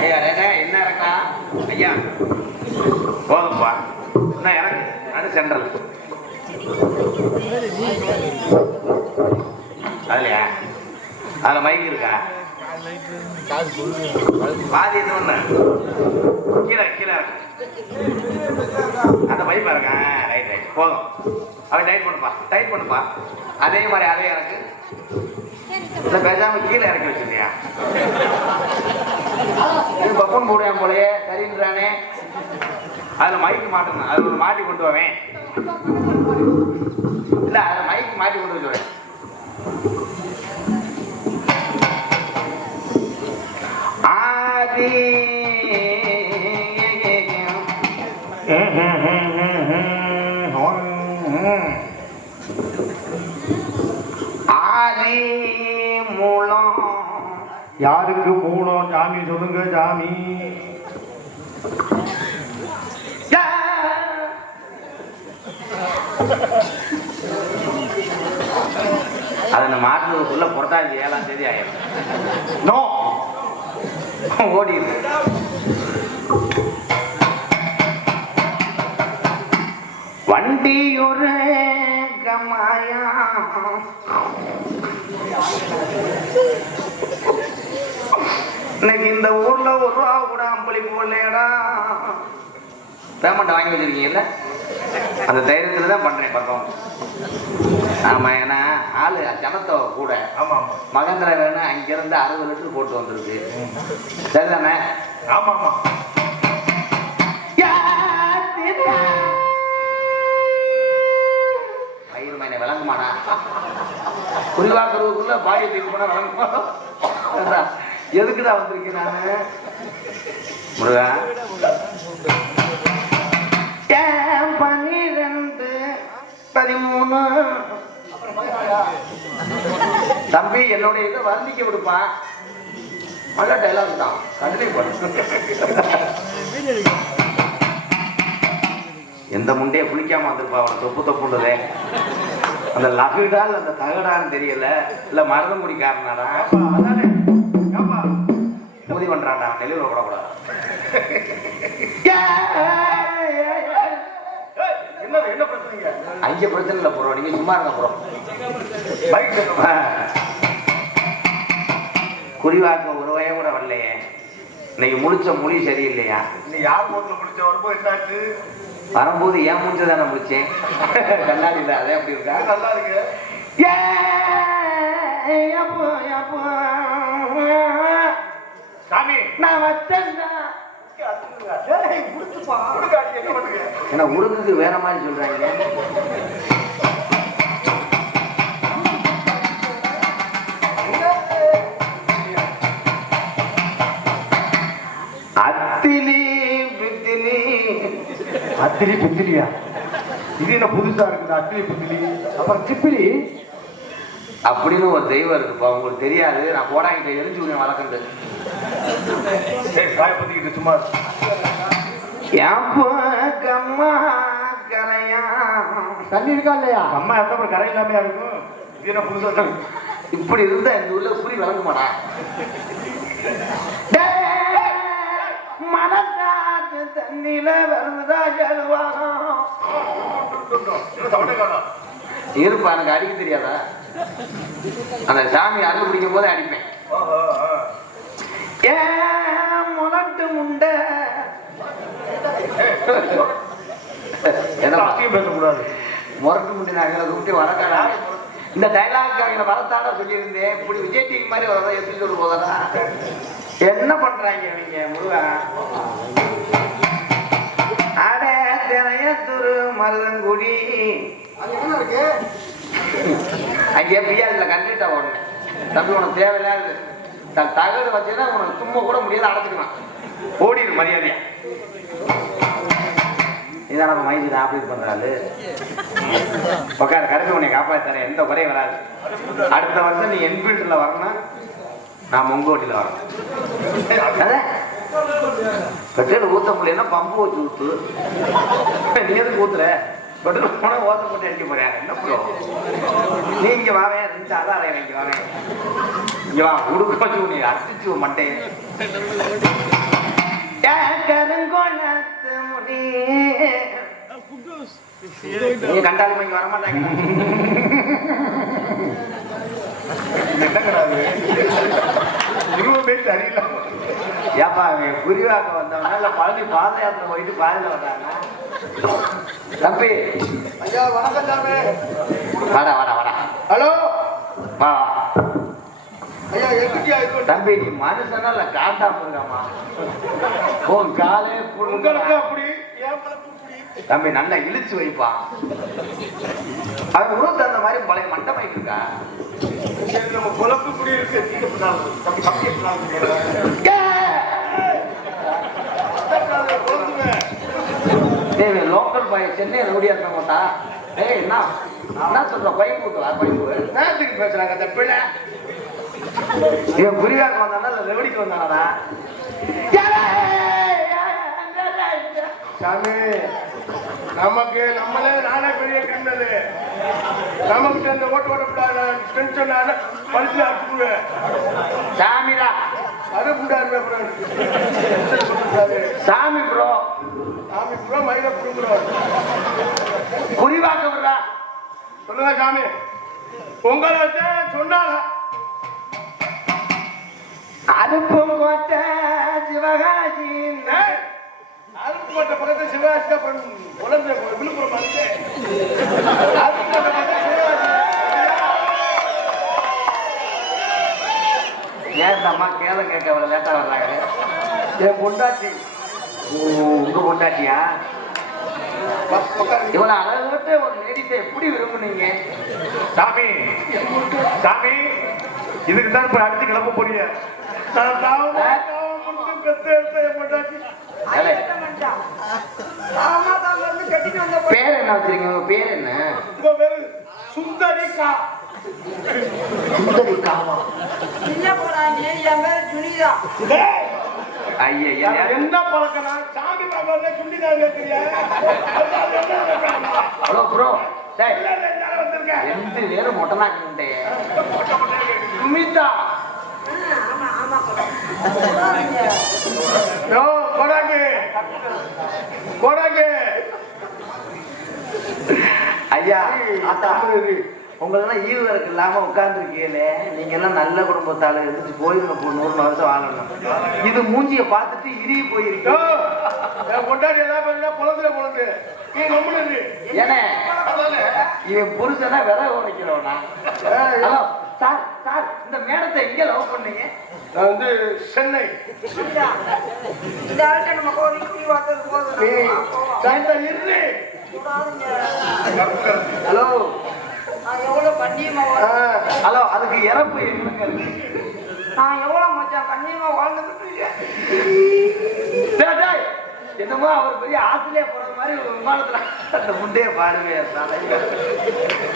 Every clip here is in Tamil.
ஐயா என்ன இறக்கா ஐயா. போதும்பா என்ன இறக்கு அது சென்ட்ரல் அதுலையா? அதில் மைக் இருக்கா? பாதி இது ஒன்று கீழே கீழே. அந்த பைப் இருக்க ரைட் ரைட் போதும். அவன் டைட் பண்ணுப்பா. டைட் பண்ணுப்பா. அதே மாதிரி அதே இறக்கு. இல்லை பேசாம கீழே இறக்கி வச்சிருந்தியா பப்பன் போடுவேன் போலயே சரின்றானே. அதுல மைக்கு மாட்டணும். அது ஒரு மாட்டி கொண்டு வரேன் இல்ல அதுல மைக்கு மாட்டி கொண்டு வந்துடுவேன் ஆதி. ஆதி மூலம் யாருக்கு மூலம் சாமி சொல்லுங்க சாமி. அதை மாற்றுறதுக்குள்ள புரட்டாசி ஏழாம் தேதி ஆயிடும் நோ! ஓடிடு. வண்டி ஒரு கமாயா இன்னைக்கு இந்த ஊர்ல ஒரு ரூபா கூட அம்பளி போடலையடா. பேமெண்ட் வாங்கி வச்சிருக்கீங்கல்ல? அந்த தைரியத்துல தான் பண்றேன் பக்கம். ஆமா ஏன்னா ஆளு ஜனத்தோ கூட. ஆமா மகந்திர வேணும் அங்கிருந்து அறுபது லிட்டர் போட்டு வந்திருக்கு. சரிதானே ஆமா ஆமா. வயிறு மைனை விளங்குமாடா குறிவாக்குறதுக்குள்ள பாடி தூக்கி போனா விளங்குமா. எதுக்குடா வந்திருக்கேன் நானு? முருகா. பன்னிரெண்டு பதிமூணு. தம்பி என்னுடைய இதை வர்ணிக்க விடுப்பா. நல்ல டைலாக் தான். கண்டினியூ பண்ணு எந்த முண்டையை குளிக்காம வந்திருப்பா? அவனை தொப்பு தொப்புன்றதே. அந்த லகுடால் அந்த தகடான்னு தெரியல. இல்ல மருந்து முடிக்காரனாடா அதானே மூதி பண்றான்டா நெல்லில் விடக்கூடாது என்ன என்ன பிரச்சனைங்க அங்க பிரச்சனை இல்லை ப்ரோ நீங்க சும்மா இருங்க ப்ரோ பைக் குறிவாக்க ஒரு வய கூட வரலையே இன்னைக்கு முழிச்ச மொழி சரியில்லையா நீ யார் போட்டுல முடிச்ச வரும்போது என்னாச்சு வரும்போது ஏன் மூஞ்ச தானே முடிச்சேன் கண்ணாடி இல்லை அதே அப்படி இருக்கா நல்லா இருக்கு அப்பா. சாமி. நான் வச்சேன்டா. என்ன உருகுக்கு வேற மாதிரி சொல்றாங்க. அத்திலி பித்திலி. அத்திரி பித்திலியா? இது என்ன புதுசா இருக்குது? அத்திரி பித்திலி. அப்புறம் சிப்பிலி? அப்படின்னு ஒரு தெய்வம் இருக்குப்பா உங்களுக்கு தெரியாது நான் போடாங்கிட்ட எரிஞ்சு விடுவேன் வழக்கண்டு சும்மா. கம்மா கரையா தண்ணி இருக்கா இல்லையா அம்மா எந்த அப்புறம் கரை இல்லாமையா இருக்கும் இது என்ன புதுசா இருக்கு? இப்படி இருந்தா இந்த உள்ள புரி வழங்குமாடா மனக்காத்து தண்ணியில வருதா ஜலுவாகம் என்ன சவுண்டே காணோம். இருப்பா எனக்கு அடிக்க தெரியாதா அந்த சாமி அருள் பிடிக்கும் போதே அடிப்பேன். ஏன் முரட்டு முண்டை. என்ன அசிங்கம் பேசக்கூடாது. முரட்டு முண்டை நாங்களை கூப்பிட்டு வரக்காடா? இந்த டைலாக் அவங்களை வரத்தாடா சொல்லியிருந்தேன். இப்படி விஜய் டிவி மாதிரி வரதா எப்படி சொல்ல போதா என்ன பண்றாங்க இவங்க முருகா? அட திரையத்தூர் மருதங்குடி. அங்கே பிரியாதில் கண்டிப்பாக ஓடணும் தம்பி உனக்கு தேவையில்லாது த- தகடு வச்சுன்னா உனக்கு தும்ப கூட முடியாது அடைச்சிக்கலாம் ஓடிடு மரியாதையா. இதான் நம்ம மைண்டில் ஆப்ரேட் பண்றாரு உட்கார கருத்து உன்னை காப்பாற்றுறேன் எந்த குறையும் வராது. அடுத்த வருஷம் நீ என்ஃபீல்டில் வரணும் நான் முங்கோட்டியில் வரணும். அதான். பெட்ரோல் ஊத்த முடியலன்னா பம்பு வச்சு ஊத்து. நீ எதுக்கு ஊத்துற? கொண்டு போன ஓட்ட போட்டு அடிக்க போறேன். என்ன ப்ரோ? நீ இங்க வாவே ரெண்டு அதான் அலைய இங்க வாவே. இங்க வா உடுக்க வச்சு நீ அசிச்சு மட்டேன் கருங்கோணத்து முடி. நீ கண்டாலும் இங்க வர மாட்டாங்க என்னங்கிறாரு பேச்சு அறியல ஏப்பா புரிவாக்க வந்தவனா? இல்ல பழனி பாத யாத்திரை போயிட்டு பாதையில வந்தானா தம்பி. ஐயா வணக்கம் சாமி. வாடா வாடா வாடா. ஹலோ? வா. தம்பி நீ மனுஷனா இல்ல காட்டா போயிருக்காமா உன் காலே உங்களுக்கு அப்படி தம்பி நல்லா இழுச்சு வைப்பா. அவன் உருவ தகுந்த மாதிரி பழைய மண்டபம் இருக்கா? நம்ம குழப்பு இப்படி இருக்கு தேவை லோக்கல் பாய் சென்னை ரவுடியா இருக்க மாட்டா. ஏய் என்ன? என்ன சொல்ற? பயம்புக்கு பயம்பு நேரத்துக்கு பேசுறாங்க அந்த பிள்ளை. இவன் புரியாக்க வந்தானா இல்ல ரெவடிக்கு வந்தானா சாமி நமக்கு நம்மளே நானே பெரிய கண்ணது. நமக்கு அந்த ஓட்டு ஓட்ட டென்ஷன் பழுத்துல அடிச்சுடுவேன் சாமிடா. அது புண்டாரு சாமி ப்ரோ சாமி ப்ரோ மயில புடுங்குறோம் புரிவாக்க விடுறா சொல்லுங்க சாமி. உங்களை சொன்னாங்க. அனுப்பும் கோட்டை சிவகாசி ஏய், அருப்புக்கோட்டை பக்கத்துல சிவகாசி அப்புறம் உடம்பு விழுப்புரம் வந்து பக்கத்துல சிவகாசி. ஏன் அம்மா கேளம் கேட்க அவ்வளவு லேட்டா வர்றாங்க? என் பொண்டாட்டி. உங்க பொண்டாட்டியா. இவ்வளவு அழகுட்டு ஒரு லேடிஸை எப்படி விரும்புனீங்க? சாமி சாமி இதுக்கு தான் இப்ப அடிச்சு கிளம்ப போறீங்க. பேர் என்ன வச்சிருக்கீங்க? உங்க பேர் என்ன? உங்க பேரு சுந்தரிக்கா. சின்ன போறானே என் பேரு சுனிதா. டேய், ஐயா என்ன பழக்கம் சாமி பாபா சொல்லிதான் கேட்கிறியா அது என்ன பழக்கம்? ஹலோ ப்ரோ ரெண்டு பேரும் சுமிதா. ஆமா சொல்லாதீங்க. யோ, கொடாங்கி கொடாங்கி ஐயா ஆத்தா. உங்களெல்லாம் ஈவு இறக்கு இல்லாம உட்கார்ந்துருக்கீங்களே. நீங்க எல்லாம் நல்ல குடும்பத்தால இருந்துச்சு போயிருங்க போ நூறு வருஷம் வாழணும். இது மூஞ்சிய பார்த்துட்டு இறுகி போயிருக்கு என் பொண்டாட்டி ஏதாவது பண்ணா பொழந்துட பொழந்து நீ நம்புனது ஏனே? இவன் புருஷனா விதை உடைக்கிறவனா? ஹலோ சார் சார் இந்த மேடத்தை எங்க லவ் பண்ணீங்க? நான் வந்து சென்னை. இந்த ஆள்கிட்ட நம்ம கோவில் குடி பார்த்தது போதும். ஹலோ ஹலோ அதுக்கு இறப்பு நான் எவ்வளவு மச்சான் கண்ணியமா வாழ்ந்துகிட்டு இருக்கேன். என்னமோ அவர் பெரிய ஆஸ்திரேலியா போறது மாதிரி ஒரு விமானத்துல அந்த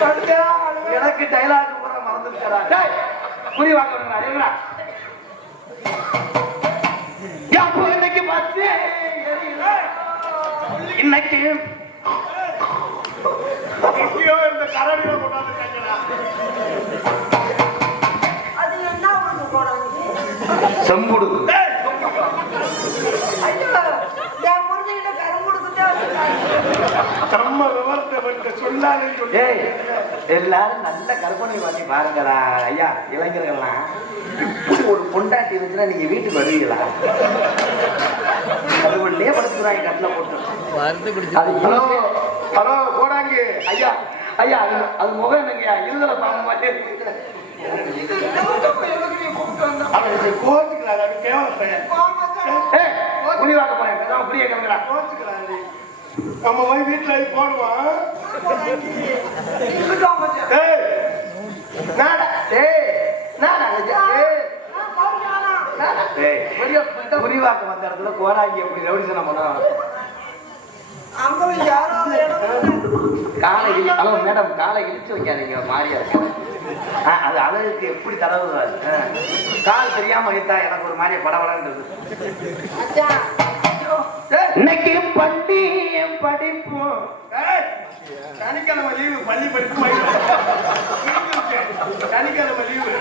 கடுமையா அழுவேன். எனக்கு டைலாக் கூட மறந்துருக்கா புரிய அறிவுடா அப்போ இன்னைக்கு பத்து இன்னைக்கு எங்கேயோ இந்த. அது என்ன ஒண்ணு போறாங்க செம்புடு. நம்ம விவரத்தை எல்லாரும் நல்ல கற்பனை பண்ணி பாருங்களா ஐயா இளைஞர்கள்லாம். இப்படி ஒரு பொண்டாட்டி இருந்துச்சுன்னா நீங்க வீட்டுக்கு வருவீங்களா? அது உள்ளே படுத்துக்கிறாங்க கட்டில போட்டு. அது ஹலோ ஹலோ ஐயா ஐயா அது அது முகம் என்னங்கய்யா இருதல பாம்பு மாதிரி இருக்கு. நம்ம போய் வீட்டுல போடுவான் இருக்கட்டும் மச்சான். டேய் நாடா டேய் நாடா ஏய் நான் பாருங்க நாடா ஏய் புரிவாக்க வந்த இடத்துல கோடாங்கி எப்படி ரவுடிசனம் பண்ணுவாங்க அங்க போய் யாரோ அந்த இடம் காலை இழி ஹலோ மேடம் காலை இழிச்சு வைக்காதீங்க மாறியா இருக்கு. அது அழகுக்கு எப்படி தடவுறாரு ஆ. கால் தெரியாம வைத்தா எனக்கு ஒரு மாதிரி படபடன்றது. இன்னைக்கு பண்டியும் படிப்போம் டேய் சனிக்கிழமை லீவு பள்ளி படிப்பு சனிக்கிழமை லீவு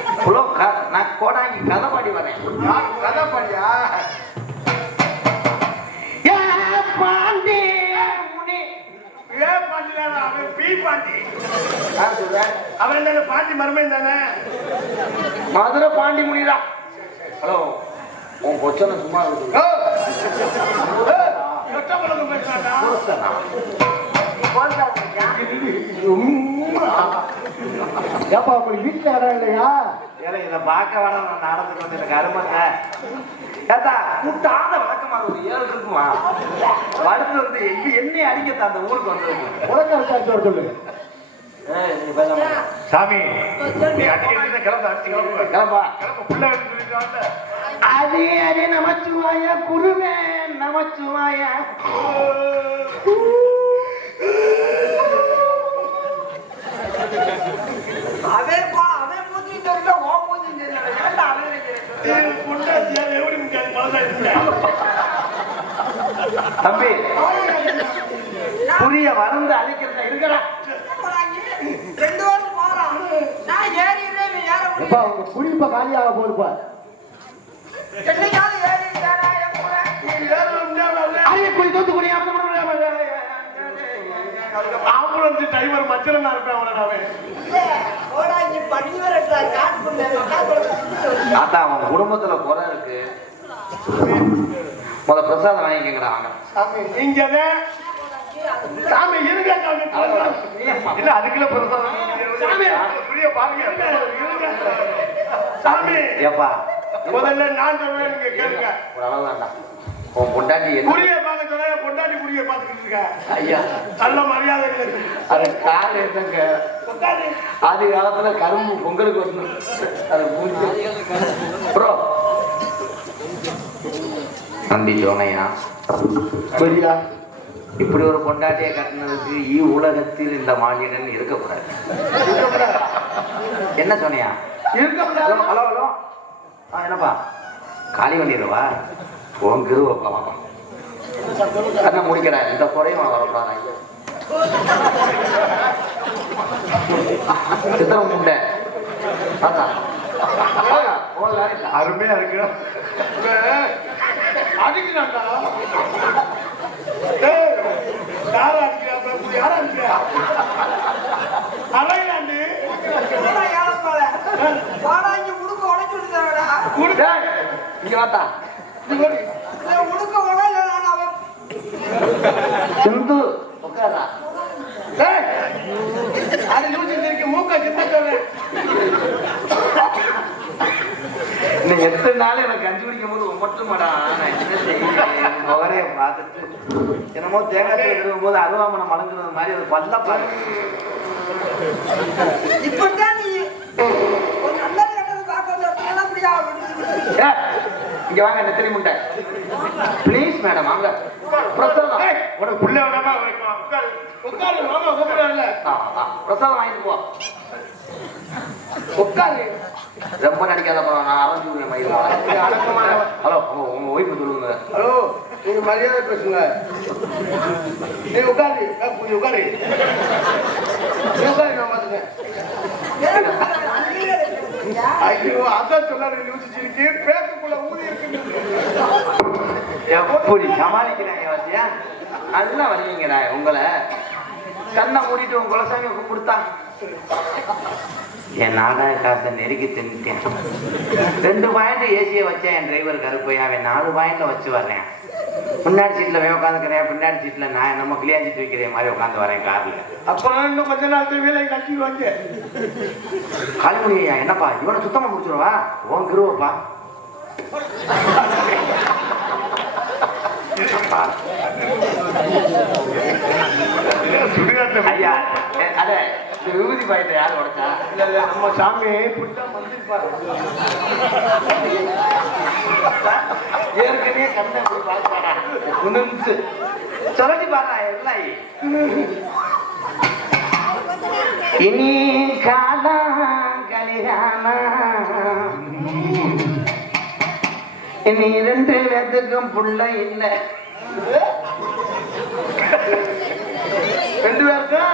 நான் கோடாங்கி கதை பாடி வரேன். கதை படியா? பாண்டி! ஏ பாண்டிதானா அவன் பி பாண்டி? அவன் என்ன பாண்டி மருமையும் தானே? மதுரை பாண்டி முனிதான் ஹலோ. உன் பொச்சனை சும்மா. ஏப்பா அப்படி வீட்டுல இடம் இல்லையா? இதை பார்க்க வேணாம் நான் நடந்துட்டு வந்து எனக்கு அருமைங்க ஏத்தா கூட்டாத வழக்கமா ஒரு ஏழு இருக்குமா? அடுத்து வந்து எங்க என்னைய அடிக்கத்த அந்த ஊருக்கு வந்தது. உலக சொல்லு. சாமி நீ அடிக்க கிளம்ப அடிச்சு கிளம்பு. கிளம்பா. கிளம்ப. புள்ள அதே அதே நமச்சிவாய குருவே நமச்சிவாய. அவன் பா அவன் மூஞ்சி தெரியல ஓ மூஞ்சி தெரியல ஏன்டா எப்படி முடியாது பழசாயிடுச்சு தம்பி புரிய வளர்ந்து அழிக்கிறதா இருக்கடா ரெண்டு வாரம் போறான் நான் இவன் ஏற முடியும் உங்க குடிப்ப காலியாக போகுதுப்பா ஆம்புலன்ஸ் டிரைவர் மச்சரனா இருப்பேன் அவன. காட்டுக்குள்ள தாத்தா அவன் குடும்பத்துல குறை இருக்கு. முத பிரசாதம் வாங்கிக்கங்கடா வாங்க. சாமி. நீங்க சாமி இருங்க இல்ல அதுக்குள்ள பிரசாதம் சாமி புரிய பாருங்க. சாமி ஏப்பா முதல்ல நான் சொல்றேன் நீங்க கேளுங்க. ஒரு அளவு வேண்டாம். உன் பொண்டாட்டி என்ன? புரிய பார்க்க பொண்டாட்டி புரிய பார்த்துக்கிட்டு இருக்க? ஐயா. நல்ல மரியாதை இல்லை. அது கால் பொண்டாட்டி ஆதி காலத்துல கரும்பு பொங்கலுக்கு வரணும். அது ப்ரோ. நம்பி சோனையா சரியா இப்படி ஒரு பொண்டாட்டியை கட்டினதுக்கு ஈ உலகத்தில் இந்த மாநிலன் இருக்கக்கூடாது. என்ன சொன்னியா ஹலோ ஹலோ ஹலோ. ஆ என்னப்பா? காலி பண்ணிடுவா? உன் கிருவப்பா வாப்பா கண்ணை முடிக்கிறா இந்த குறையும் வரக்கூடாது சித்திர முண்டை தாத்தா உன் வேலையை தான். அருமையா இருக்கு அடிக்கிறான்டா. யார் இப்ப யார் விடுதாடா டேய், இங்க வாத்தா. சிந்து அது லூசி இருக்கு மூக்க சின்ன சொல்றேன் எத்தனை நாள் எனக்கு கஞ்சி குடிக்கும் போது மட்டும் முகரைய பார்த்துட்டு. என்னமோ தேங்காய் திருடும் போது அருவாமனை மடங்குறது மாதிரி அது பல்ல பாரு. நீ ஒரு நல்லது கெட்டது பார்க்க வந்த இடத்துல அப்படியா ஏ, இங்க வாங்க நெத்திரி முண்டை. ப்ளீஸ் மேடம் வாங்க. பிரசாதம் உனக்கு புள்ள வேணாமா உட்காரு. மாமா ஆ, பிரசாதம் வாங்கிட்டு போ. உட்காரு. ரொம்ப நடிக்காத படம். நான் அரைஞ்சு விடுவேன் மயில். ஹலோ உங்க ஒய்ஃபு சொல்லுங்க. ஹலோ நீங்க மரியாதை பேசுங்க. நீ உட்காரு. நீ உட்காரு. உட்காரு நான் பாத்துக்கேன் ஐயோ அதான் சொல்லாரு லூசி சிரிக்கு. பேசுக்குள்ள ஊதி இருக்கு. எப்படி சமாளிக்கிறாங்க பாத்தியா நல்லா வருவீங்கடா உங்களை. கண்ணை மூடிட்டு உங்க குலசாமி கொடுத்தா. என் நாடக காசை நெருக்கி தின்னுட்டேன். ரெண்டு பாயிண்ட் ஏசியை வச்சேன் என் டிரைவர் கருப்பையா. நாலு பாயிண்ட்ல வச்சு வர்றேன். முன்னாடி சீட்ல வேன் உட்காந்துக்கிறேன் பின்னாடி சீட்ல நான் நம்ம கிளியாஞ்சிட்டு வைக்கிற மாதிரி உட்காந்து வரேன் கார்ல. அப்புறம் இன்னும் கொஞ்ச நாள் வேலை கட்டிடுவாங்க. காலிமணியா என்னப்பா? இவனை சுத்தமா முடிச்சிருவா? உன் கிருவப்பா. ஐயா விபூதி பாயிட்ட யார் உடைச்சா? இல்ல இல்ல நம்ம சாமி இப்படிதான் வந்திருப்பாரு ஏற்கனவே கண்ணை போய் பார்த்தாடா உணர்ந்து சொல்லி பாடுறா எல்லாம் இனி காலா கலிரானா இனி இரண்டு பேத்துக்கும் புள்ள இல்லை. ரெண்டு பேருக்கும்?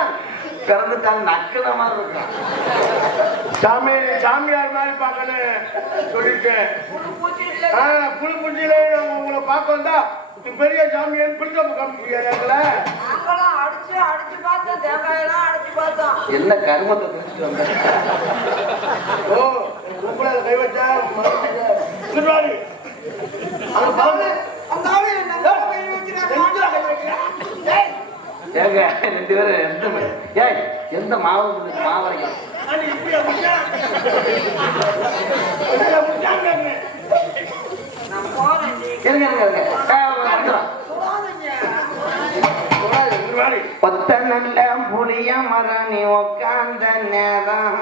பிறந்துட்டால் நக்கின மாதிரி இருக்கான். சாமி சாமியார் மாதிரி பார்க்கணும் ஆ, புல் புஞ்சிலே உங்களை பார்க்க வந்தா பெரிய சாமியார் பிடிச்ச காமிக்கிறீங்களா அடிச்சு அடிச்சு பார்த்தோம். தேங்காயெல்லாம் அடிச்சு பார்த்தோம். என்ன கருமத்தை பிடிச்சிட்டு வந்த? ஓ உங்களை கை வச்சா திருவாரி அங்க பாருங்க அந்த ஆளு என்ன கை வைக்கிறான் கை வைக்கிறா? ஏங்க ரெண்டு பேரும் எந்த ஏய் எந்த மாவு இருக்கு? மாவு அரைக்கணும் அண்ணி இப்படியா முடிச்சா? இப்படியா முடிச்சாங்க? நான் போறேன் நீ இருங்க இருங்க இருங்க ஏய், வந்துடும். போகாதீங்க திருவாரி, திருவாரி. பத்த நல்ல புளிய மரம் நீ உக்காந்த நேரம்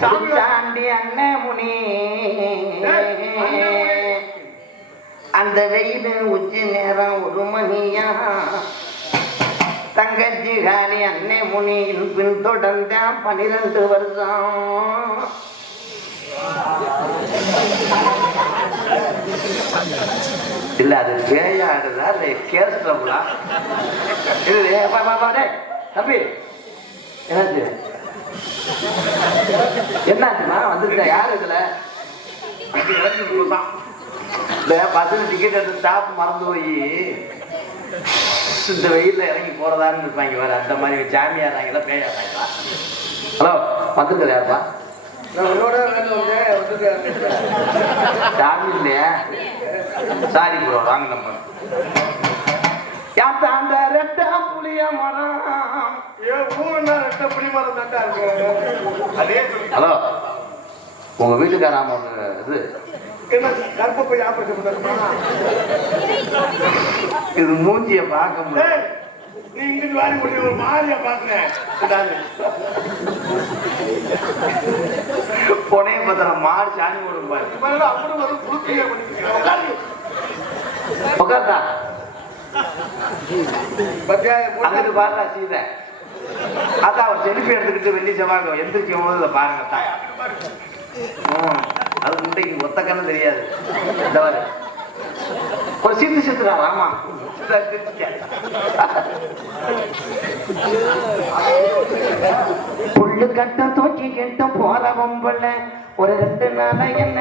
சாண்டி அண்ணன் முனி அந்த வெயில் உச்சி நேரம் ஒரு மணியா? தங்கச்சி காரி அன்னை முனியின் பின் தொடர்ந்த பனிரெண்டு வருஷம். இல்ல அது பேயாடுதா இல்ல வா, டேய், தம்பி. என்னாச்சு என்னாச்சுமா வந்துருக்க யாரு இதுல? கொடுத்தான். இந்த பஸ்ஸில் டிக்கெட் எடுத்து ஸ்டாப் மறந்து போய் இந்த வெயில்ல இறங்கி போறதான்னு இருப்பாங்க வேற அந்த மாதிரி ஜாமியாராங்களா பேயாராங்களா ஹலோ வந்துருக்குது யாருப்பா. சாமி இல்லையா சாரி ப்ரோ வாங்க நம்பர் யாத்தா அந்த ரெட்ட புளிய மரம் ரெட்ட பிடிமரம் தான்டா இருக்கு. அதே சொல்லி. ஹலோ உங்க வீட்டுக்காராம இது என்ன கர்ப்பப்பை ஆபரேஷன் பண்ணணுமா? இது மூஞ்சிய பார்க்க முடியல. நீ வாரி முடிய ஒரு மாதிரியா பாக்குறேன் பொனைய பத்திரம் மாடு சாணி போடும் பாரு. அப்படி ஒரு புழுக்கையா பண்ணிக்கிறேன் பொண்ணு அங்கிட்டு பாருடா சீதை. அதான் செல்ஃபி எடுத்துக்கிட்டு வெள்ளி செவ்வாய் எந்திரிக்கும் போது பாருங்க ம், அது முட்டைக்கு ஒத்த கண்ணு தெரியாது. இந்த பாரு. ஒரு சீத்து சீத்துடா ஆமா. புல்லு கட்ட தூக்கி கிட்ட போற பொம்பள ஒரு ரெண்டு நாளா என்ன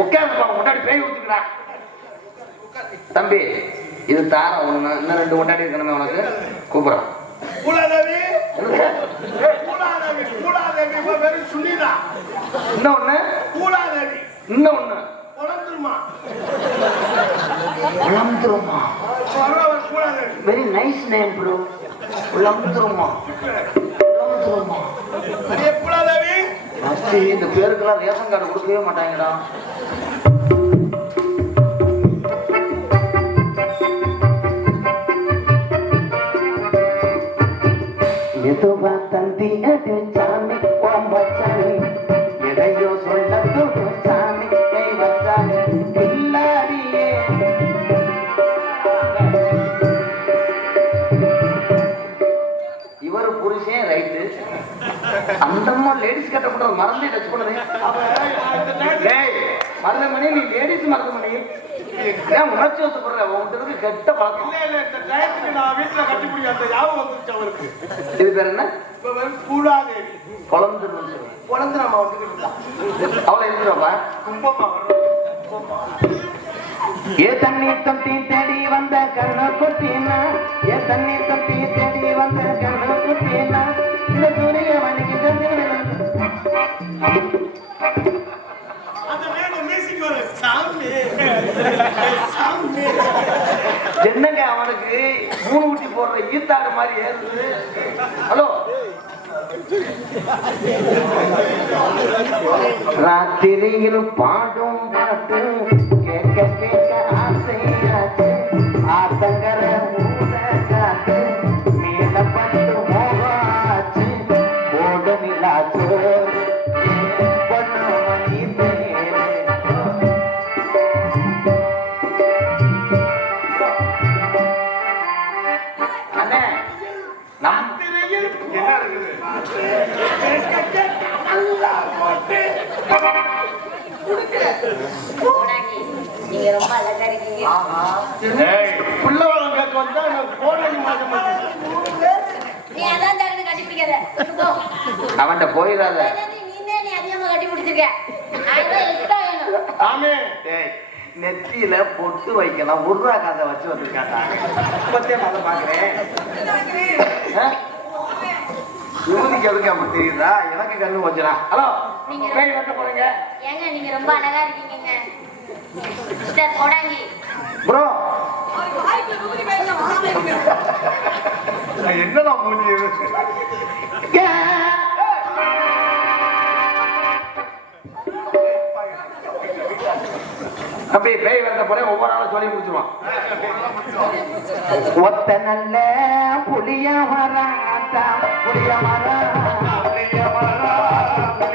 உட்காருப்பா முன்னாடி பேய் தம்பி இது தாரம் ஒண்ணு இன்னும் ரெண்டு கொண்டாடி இருக்கணுமே உனக்கு. கூப்பிடுறேன் சுனிதா. இன்னொன்னு? இன்னொன்னு? Very nice name bro Pooladevi அச்சி இந்த பேருக்கெல்லாம் ரேஷன் கார்டு கொடுக்கவே மாட்டாங்கடா. மெதுவா தந்தி அடு சாமி ஓம்பச்சாமி எதையோ சொல்ல துடு சாமி கை வச்சாமி இவர் புருஷன் ரைட்டு. அந்தம்மா லேடிஸ் கட்ட கூட மறந்தே டச் பண்ணுறேன் மருதமணி நீ லேடிஸ் மருதமணி ஏன் உணர்ச்சி வசப்படுற? உன்கிட்ட இருக்கு கெட்ட பழக்கம். இல்ல இல்ல இந்த டயத்துக்கு நான் வீட்டுல கட்டி பிடிக்க அந்த ஞாபகம் வந்துருச்சு அவருக்கு. இது பேர் என்ன? குழந்துன்னு சொல்லி குழந்தை நம்ம வந்துக்கிட்டு அவளை கும்பமா ஏ தண்ணி தம்பி தேடி வந்த கண்ண குட்டினா ஏ தண்ணி தம்பி தேடி வந்த கண்ண குட்டினா இந்த சூரிய மணிக்கு வேணும் மியூசிக் வரும் சாமி சாமி என்னங்க அவனுக்கு மூணு ஊட்டி போடுற ஈத்தாடு மாதிரி ஏறுது? ஹலோ. ராத்திரியில் பாடும் பாட்டு கேட்க கேட்க ஆசையாச்சு. ஆசங்கர நீங்க ரொம்ப அழகா இருக்கீங்க புள்ளவரம் கேட்க வந்தா நீ அதான் கட்டி பிடிக்காத. அவன்கிட்ட போயிடாத. நீனே நீ அதிகமா கட்டி பிடிச்சிருக்க. டேய் நெத்தியில பொட்டு வைக்கலாம். ஒரு ரூபா காசை வச்சு வந்திருக்காண்டா இப்பத்தே அதை பாக்குறேன் யூனிக்கு எதுக்கு அப்ப தெரியுதா? எனக்கு கண்ணு வச்சுடா ஹலோ நீங்க பேய் வெட்ட போறீங்க. ஏங்க நீங்க ரொம்ப அழகா இருக்கீங்க மிஸ்டர் கோடாங்கி. ப்ரோ என்னடா மூஞ்சி? அப்படி பேய் வெட்ட போறேன். ஒவ்வொரு ஆளும் சொல்லி முடிச்சுவான் ஒத்த நல்ல புளிய வராட்டா புளிய வரா புளிய மரம், புளிய மரம்.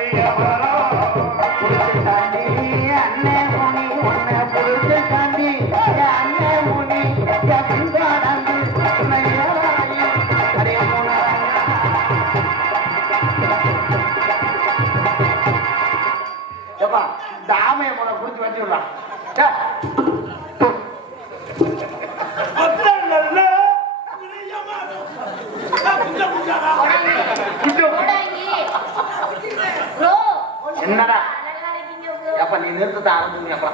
நீ நிறுத்தத்தை ஆரம்பிச்சு அப்பா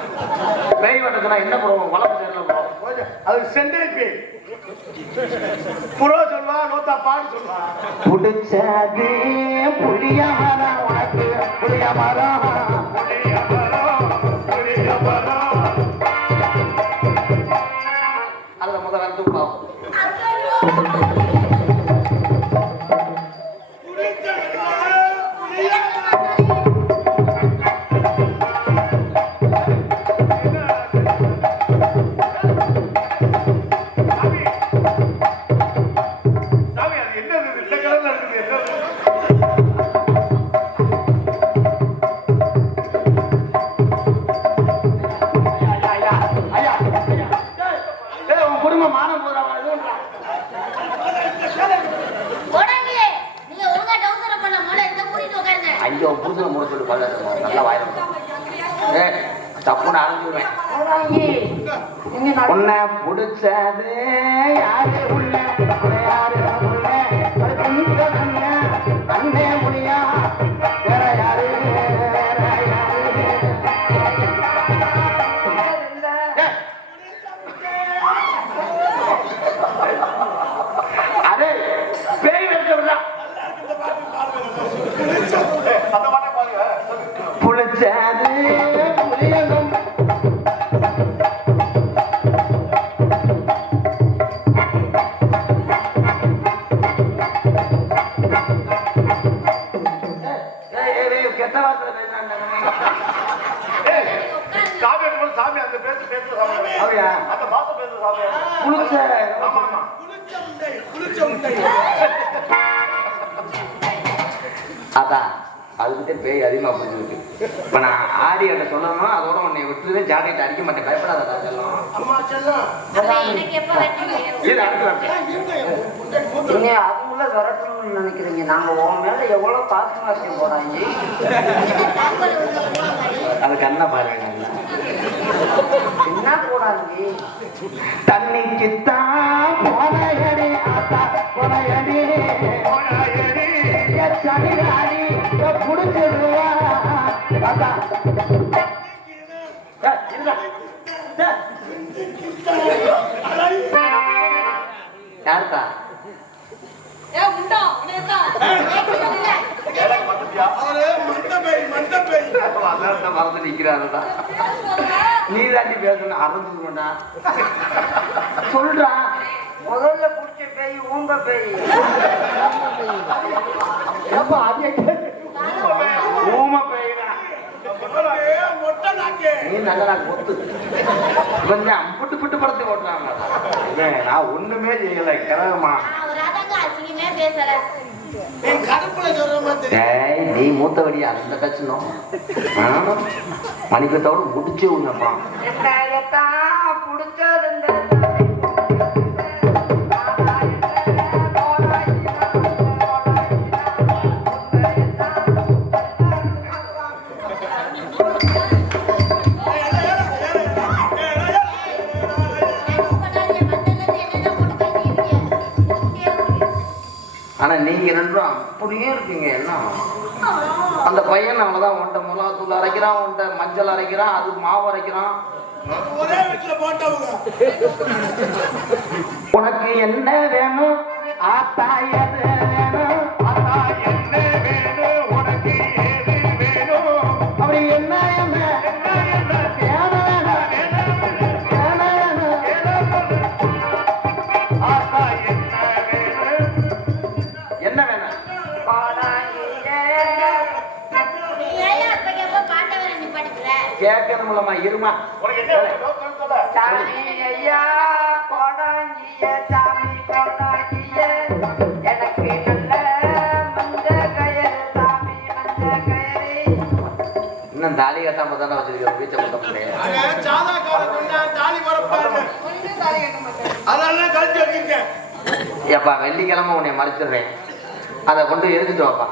பேய் வெட்டதுனா என்ன ப்ரோம் வளர்ப்பு தெரியல அது சென்னை பேய் புறோ சொல்வா நோத்தா பாடு சொல்வா. புடிச்சது புளிய மரம் உனக்கு புளிய மரம் நீங்க அவங்கள விரட்டணும்னு நினைக்கிறீங்க. நாங்க உன் மேல எவ்வளவு பாசமா இருக்கோம் போறாங்க அது கண்ணை பாருங்க. என்ன போடாங்க தண்ணிக்கு தான் போனையடி ஆத்தா. ஏய். யாருக்கா மறந்து நிக்கிறாருடா நீ தாண்டி பேசணும் அறந்துருவா சொல்றா. முதல்ல புடிச்ச பேய் ஊம்ப பேய். ஏப்பா அதே கேட்டு ஊம பேய்டா. நீ நல்ல நாக்கு ஒத்து கொஞ்சம் அம்புட்டு பிட்டு படத்தை ஓட்டுறாங்க. நான் ஒண்ணுமே செய்யல கிரகமா நீ மூத்தவடி அந்த கட்சணும் மணிக்கத்தோட முடிச்சு உன்னப்பா புடிச்சது இந்த நீங்க ரெண்டும் அப்படியே இருக்கீங்க என்ன? அந்த பையன் அவ்வளவுதான் உன்ட்ட மிளகாத்தூள் அரைக்கிறான் உன்ட்ட மஞ்சள் அரைக்கிறான் அது மாவு அரைக்கிறான். உனக்கு என்ன வேணும்? ஆத்தா எது வேணும்? ஆத்தா என்ன வேணும்? கேட்கணும்லம்மா இருமா? உனக்கு என்ன வேணும்? சொல்ல சாமி ஐயா கோடாங்கிய சாமி கோடாங்கிய எனக்கு நல்ல மஞ்ச கயறு சாமி மஞ்ச கயறு. இன்னும் தாலி கட்டாம தானே வச்சிருக்க வீச்சை முட்ட முடியாது சாதா காலம் சொன்னா தாலி வரப்பாரு அதெல்லாம் கழிச்சு வைக்கீங்க ஏப்பா வெள்ளிக்கிழமை உன்னை மறைச்சிடுறேன். அதை கொண்டு எடுத்துட்டு வாப்பா.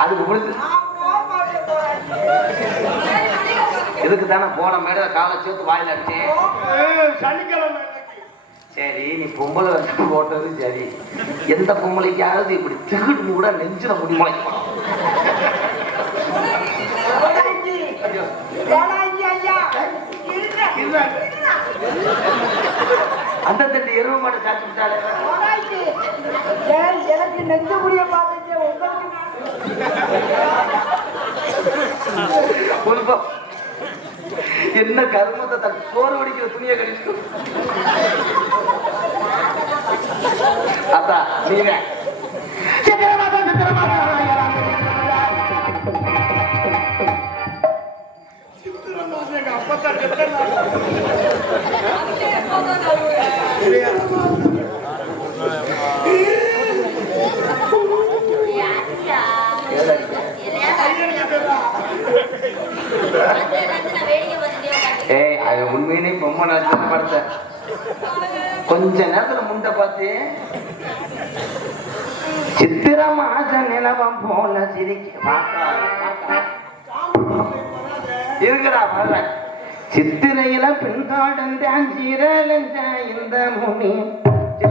அதுக்கு முடிச்சு நான் போக மாட்டேன் போறேன் இதுக்கு தானே போன மேட காலை சேர்த்து வாயில அடிச்சேன் சனிக்கிழமை. சரி நீ பொம்பளை வச்சு போட்டது சரி. எந்த பொம்பளைக்காவது இப்படி திகுட்டு கூட நெஞ்சில முடி முளைக்கும்? கோடாங்கி கோடாங்கி ஐயா இருங்க. அந்த தண்டி எருவு மாட்டை சாச்சு விட்டாலே எனக்கு நெஞ்ச முடிய குடும்பம் என்ன கருமத்தை தன் சோறு வடிக்கிற துணியை கடிச்சு அத்தா நீங்க. அப்பத்தான் செத்தேன் ஏய், அடிடா. ஏதாடி? எதையா அடிடா. வந்து வந்து நான் வேடிக்கை பார்த்துட்டே உட்கார்ந்து. ஏய் அது உண்மையிலே பொம்மை நான் படத்த கொஞ்ச நேரத்துல முண்டை பார்த்து சித்திர மாச நிலவம் போல சிரிக்க இருக்குடா வர்ற. சித்திரையில பின்காடன் சீரழிஞ்ச இந்த முனி. சில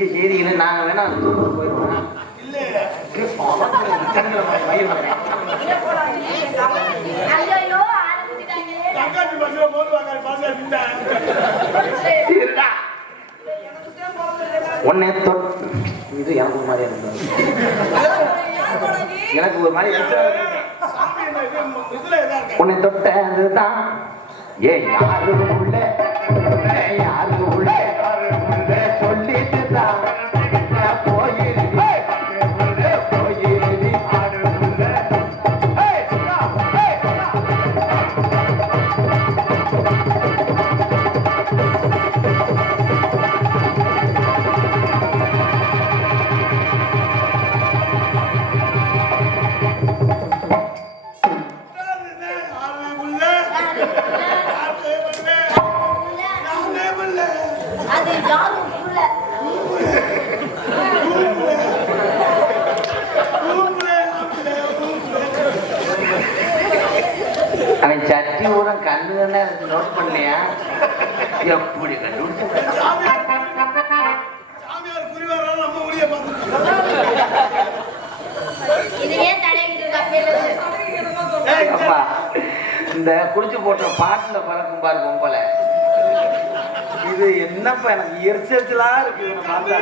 செய்யறது இங்க செய்றீங்க நாங்க வேணா. உன்னை இது எனக்கு ஒரு மாதிரி எனக்கு ஒரு மாதிரி. உன்னை தொட்டதுதான். ஏ யாரு உள்ள? ஏ யாரு உள்ள சொல்லிட்டு அது யாரும் புள்ள. அவன் சட்டி ஊரம் கண்ணு நோட் பண்ணியா? எப்படி இந்த குடிச்சு போட்ட பாட்டுல பறக்கும் பாரு பொம்பளை. இது என்னப்பா எனக்கு எரிச்சலா இருக்கு இவனை பார்த்தா